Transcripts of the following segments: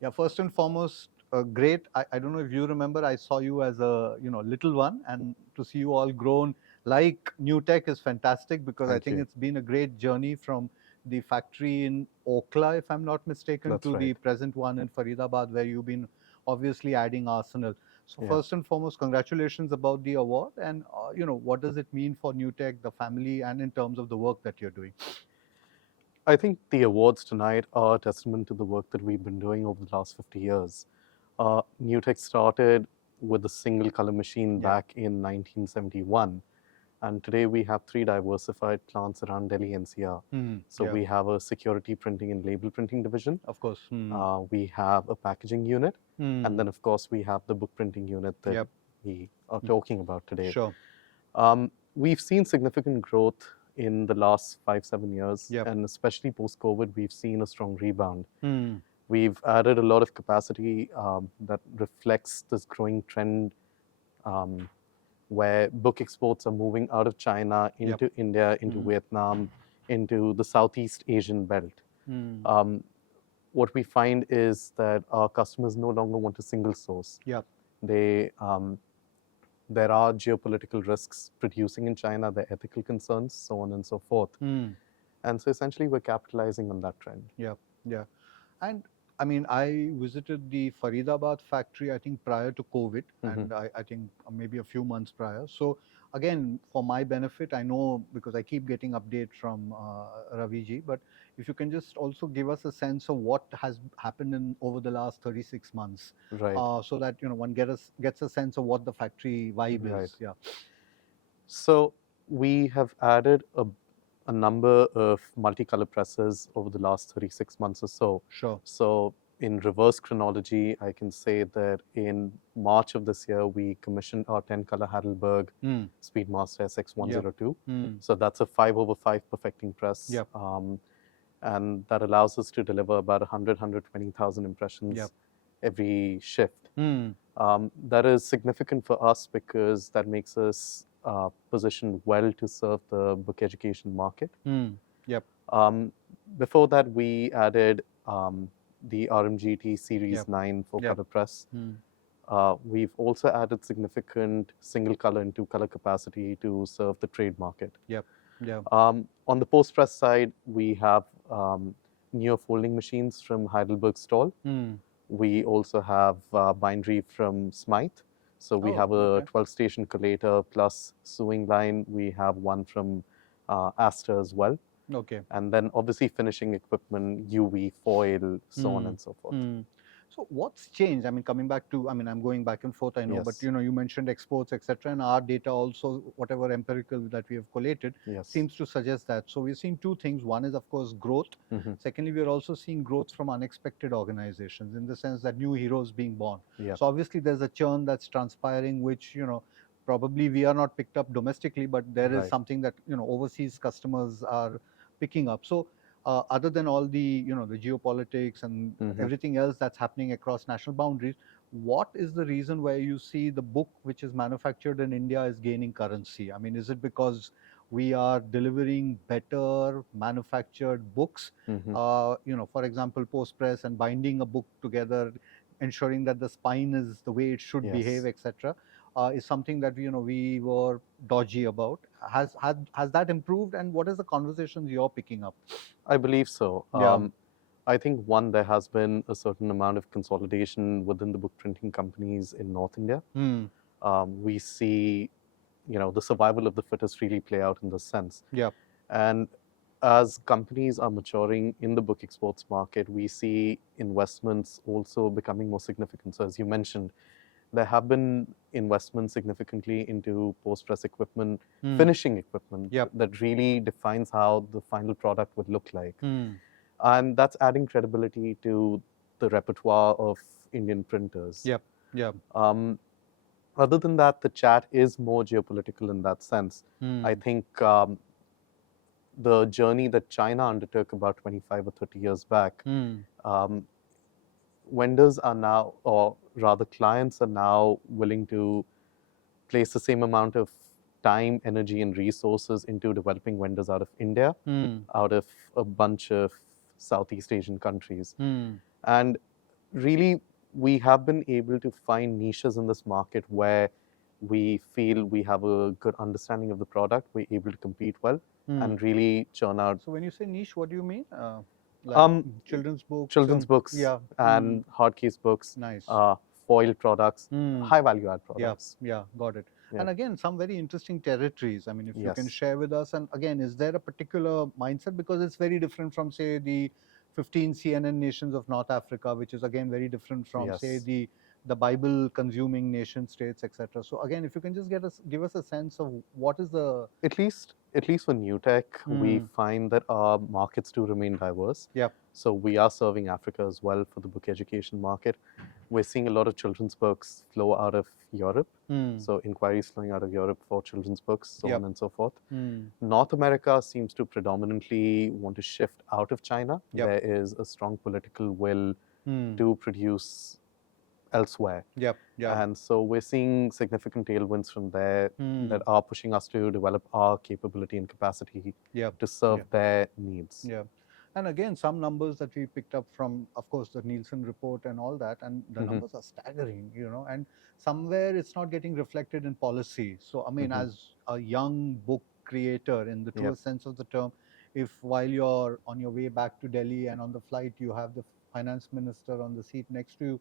Yeah, first and foremost, great. I don't know if you remember, I saw you as a little one, and to see you all grown like Nutech is fantastic, because I Thank think you. it's been a great journey from the factory in Okla, if I'm not mistaken, That's to the right. present one in Faridabad, where you've been obviously adding arsenal. So Yeah. first and foremost, congratulations about the award, and what does it mean for Nutech, the family, and in terms of the work that you're doing? I think the awards tonight are a testament to the work that we've been doing over the last 50 years. Nutech started with a single color machine Yeah. back in 1971. And today we have 3 diversified plants around Delhi NCR. So Yeah, we have a security printing and label printing division. of course. We have a packaging unit. And Hmm. then, of course, we have the book printing unit that Yep. we are Mm, talking about today. sure. We've seen significant growth in the last 5-7 years, Yep. and especially post-COVID, we've seen a strong rebound. Hmm. We've added a lot of capacity that reflects this growing trend um, where book exports are moving out of China Yep. into India, into Hmm. Vietnam, into the Southeast Asian belt. Hmm. Um, what we find is that our customers no longer want a single source. Yep. They There are geopolitical risks producing in China, there are ethical concerns, so on and so forth. Hmm. And so essentially, we're capitalizing on that trend. Yep. Yeah. And I mean, I visited the Faridabad factory, I think, prior to COVID, Mm-hmm. and I think maybe a few months prior. So, again, for my benefit, I know because I keep getting updates from Ravi ji, but if you can just also give us a sense of what has happened in over the last 36 months, Right, so that one gets a sense of what the factory vibe right. is. Yeah. So we have added a number of multicolor presses over the last 36 months or so. Sure. So in reverse chronology, I can say that in March of this year, we commissioned our 10-color Heidelberg Hmm. Speedmaster Yep. SX102. Hmm. So that's a 5/5 perfecting press. Yep. And that allows us to deliver about 120,000 Yep. impressions every shift. Hmm. That is significant for us because that makes us positioned well to serve the book education market. Hmm. Yep. Um, Before that, we added the RMGT Series Yep. 9 Yep. color press. Hmm. We've also added significant single color and 2-color capacity to serve the trade market. Yep. Yep. On the post press side, we have newer folding machines from Heidelberg Stahl. Hmm. We also have bindery from Smythe. So we Oh, have a okay. 12-station collator plus sewing line. We have one from Astor as well. Okay. And then obviously finishing equipment, UV, foil, so on Hmm. and so forth. Hmm. So what's changed? I mean, coming back to, I mean, I'm going back and forth, I know, but Yes, you mentioned exports, etc., and our data also, whatever empirical that we have collated, yes. seems to suggest that. So we're seeing two things. One is, of course, growth. Mm-hmm. Secondly, we're also seeing growth from unexpected organizations, in the sense that new heroes being born. Yeah, So obviously, there's a churn that's transpiring, which probably we are not picked up domestically, but there is right. something that overseas customers are picking up. So other than all the geopolitics and Mm-hmm. everything else that's happening across national boundaries, what is the reason why you see the book which is manufactured in India is gaining currency? I mean, is it because we are delivering better manufactured books, Mm-hmm. for example, post press and binding a book together, ensuring that the spine is the way it should behave, Yes, etc., is something that we were dodgy about. Has that improved, and what is the conversations you're picking up? I believe so. Yeah. I think one, there has been a certain amount of consolidation within the book printing companies in North India. Hmm. We see, the survival of the fittest really play out in this sense. Yeah. And as companies are maturing in the book exports market, we see investments also becoming more significant. So as you mentioned, there have been investments significantly into post-press equipment, Hmm. finishing equipment Yep. that really defines how the final product would look like. Hmm. And that's adding credibility to the repertoire of Indian printers. Yep. Yep. Um, Other than that, the chat is more geopolitical in that sense. I Hmm. think the journey that China undertook about 25 or 30 years back, Hmm. um, vendors are now, or rather clients are now willing to place the same amount of time, energy, and resources into developing vendors out of India, Hmm. out of a bunch of Southeast Asian countries. Hmm. And really, we have been able to find niches in this market where we feel we have a good understanding of the product, we're able to compete well, and really churn out So when you say niche, what do you mean? Like um, children's books? children's books Yeah. and hard case books, Nice. foil products, Mm. high value add Yeah, products. yeah, got it. Yeah. And again, some very interesting territories. I mean, if you can Yes. share with us, and again, is there a particular mindset? Because it's very different from, say, the 15 CNN nations of North Africa, which is again very different from, say, Yes. the Bible consuming nation states, etc. So again, if you can just give us a sense of what is the At least for Nutech, we find that our markets do remain diverse. Yep. So we are serving Africa as well for the book education market. We're seeing a lot of children's books flow out of Europe. So inquiries flowing out of Europe for children's books, so on and so forth. North America seems to predominantly want to shift out of China. Yep. There is a strong political will to produce elsewhere. Yep. And so we're seeing significant tailwinds from there that are pushing us to develop our capability and capacity to serve their needs. Yeah. And again, some numbers that we picked up from, of course, the Nielsen report and all that, and the numbers are staggering, and somewhere it's not getting reflected in policy. So, I mean, as a young book creator in the truest sense of the term, if while you're on your way back to Delhi and on the flight, you have the finance minister on the seat next to you,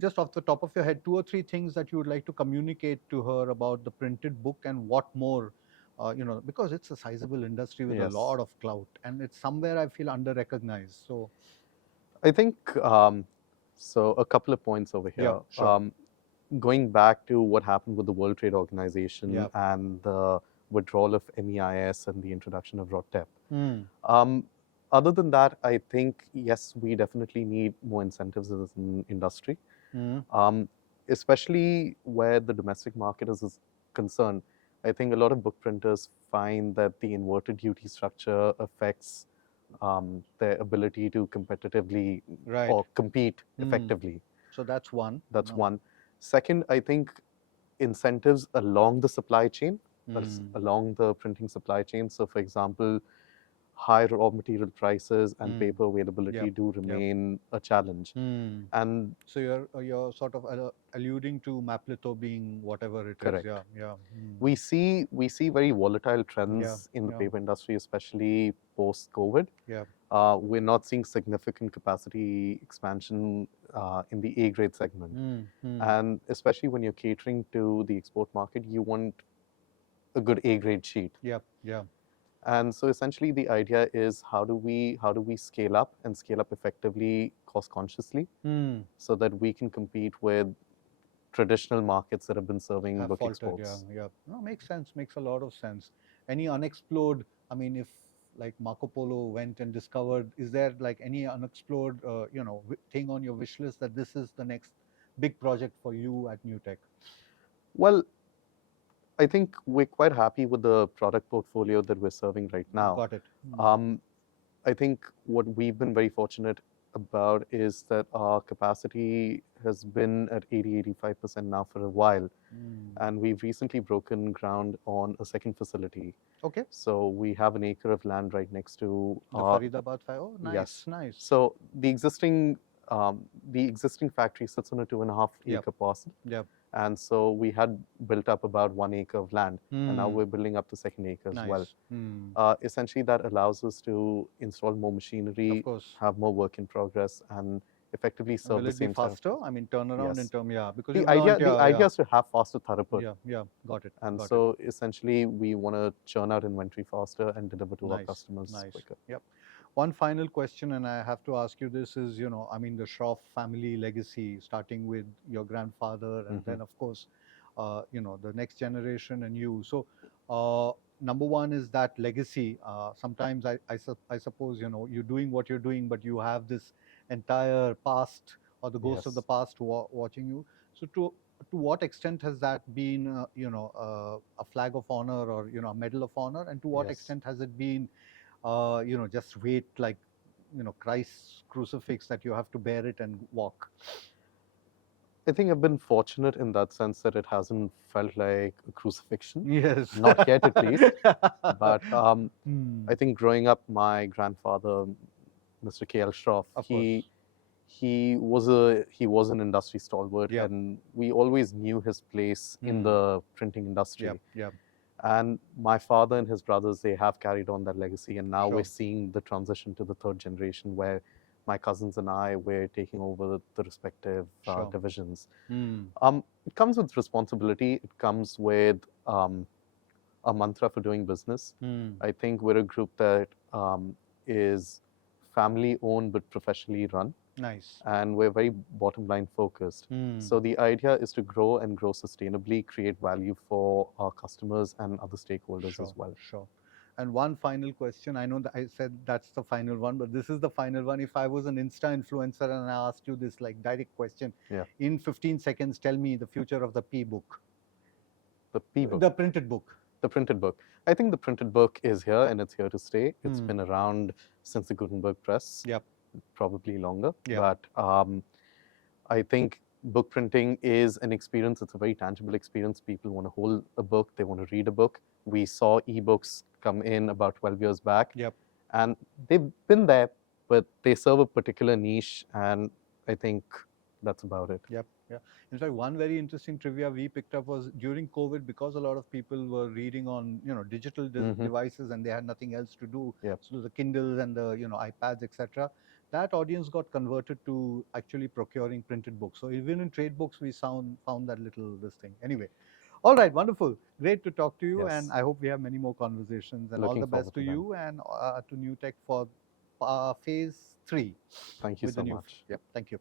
just off the top of your head, 2 or 3 things that you would like to communicate to her about the printed book and what more, because it's a sizable industry with a lot of clout, and it's somewhere I feel under recognized. So I think so. A couple of points over here. Yeah, sure. Going back to what happened with the World Trade Organization and the withdrawal of MEIS and the introduction of ROTTEP. Other than that, I think, yes, we definitely need more incentives as an industry, especially where the domestic market is concerned. I think a lot of book printers find that the inverted duty structure affects their ability to competitively or compete effectively. So that's one. That's one. Second, I think incentives along the supply chain, along the printing supply chain. So, for example, high raw material prices and paper availability do remain a challenge. And so you're sort of alluding to Maplitho being whatever it correct. is. Yeah. We see very volatile trends in the paper industry, especially post COVID. We're not seeing significant capacity expansion in the A grade segment, and especially when you're catering to the export market, you want a good A grade sheet. Yeah. And so essentially the idea is how do we scale up and scale up effectively, cost consciously, so that we can compete with traditional markets that have been serving book exports. Yeah. No, makes sense. Makes a lot of sense. Any unexplored, I mean, if like Marco Polo went and discovered, is there like any unexplored, thing on your wish list that this is the next big project for you at Nutech? Well, I think we're quite happy with the product portfolio that we're serving right now. Got it. I think what we've been very fortunate about is that our capacity has been at 80-85% now for a while. And we've recently broken ground on a second facility. Okay. So we have an acre of land right next to the Faridabad fire. Oh, nice, yes. Nice. So the existing factory sits on a 2.5 acre parcel. Yep. And so we had built up about 1 acre of land, and now we're building up the second acre as well. Essentially, that allows us to install more machinery, have more work in progress, and effectively serve the same. Will it be faster? I mean, turnaround in terms, because the idea is to have faster throughput. Yeah, got it. And so essentially, we want to churn out inventory faster and deliver to our customers quicker. Yep. One final question, and I have to ask you this is, I mean, the Shroff family legacy, starting with your grandfather, and then, of course, the next generation and you. So, number one is that legacy. Sometimes I suppose, you're doing what you're doing, but you have this entire past or the ghost of the past watching you. So, to what extent has that been, a flag of honor or, a medal of honor, and to what extent has it been, just weight like, Christ's crucifix that you have to bear it and walk? I think I've been fortunate in that sense that it hasn't felt like a crucifixion. Yes. Not yet, at least. But I think growing up, my grandfather, Mr. K.L. Shroff, he was an industry stalwart, Yep. and we always knew his place in the printing industry. Yep. Yep. And my father and his brothers, they have carried on that legacy, and now Sure. we're seeing the transition to the third generation, where my cousins and I, we're taking over the respective Sure. divisions. Mm. It comes with responsibility. It comes with a mantra for doing business. Mm. I think we're a group that is family owned but professionally run, Nice. and we're very bottom line focused. Mm. So the idea is to grow and grow sustainably, create value for our customers and other stakeholders Sure. as well. Sure. And one final question. I know that I said that's the final one, but this is the final one. If I was an Insta influencer and I asked you this like direct question, Yeah. in 15 seconds, tell me the future of the P-book. The P-book. The printed book. The printed book. I think the printed book is here and it's here to stay. It's Hmm. been around since the Gutenberg press. Yep. Probably longer. Yep. But I think book printing is an experience. It's a very tangible experience. People want to hold a book. They want to read a book. We saw ebooks come in about 12 years back. Yep. And they've been there, but they serve a particular niche, and I think that's about it. Yep. Yeah. In fact, one very interesting trivia we picked up was during COVID, because a lot of people were reading on digital devices and they had nothing else to do. Yep. So the Kindles and the iPads, etc. That audience got converted to actually procuring printed books. So even in trade books, we found that little this thing. Anyway, all right, wonderful, great to talk to you, Yes. and I hope we have many more conversations. And Looking all the best forward to to them. you and to Nutech for phase 3. Thank you with so the new. much. Yep. Thank you.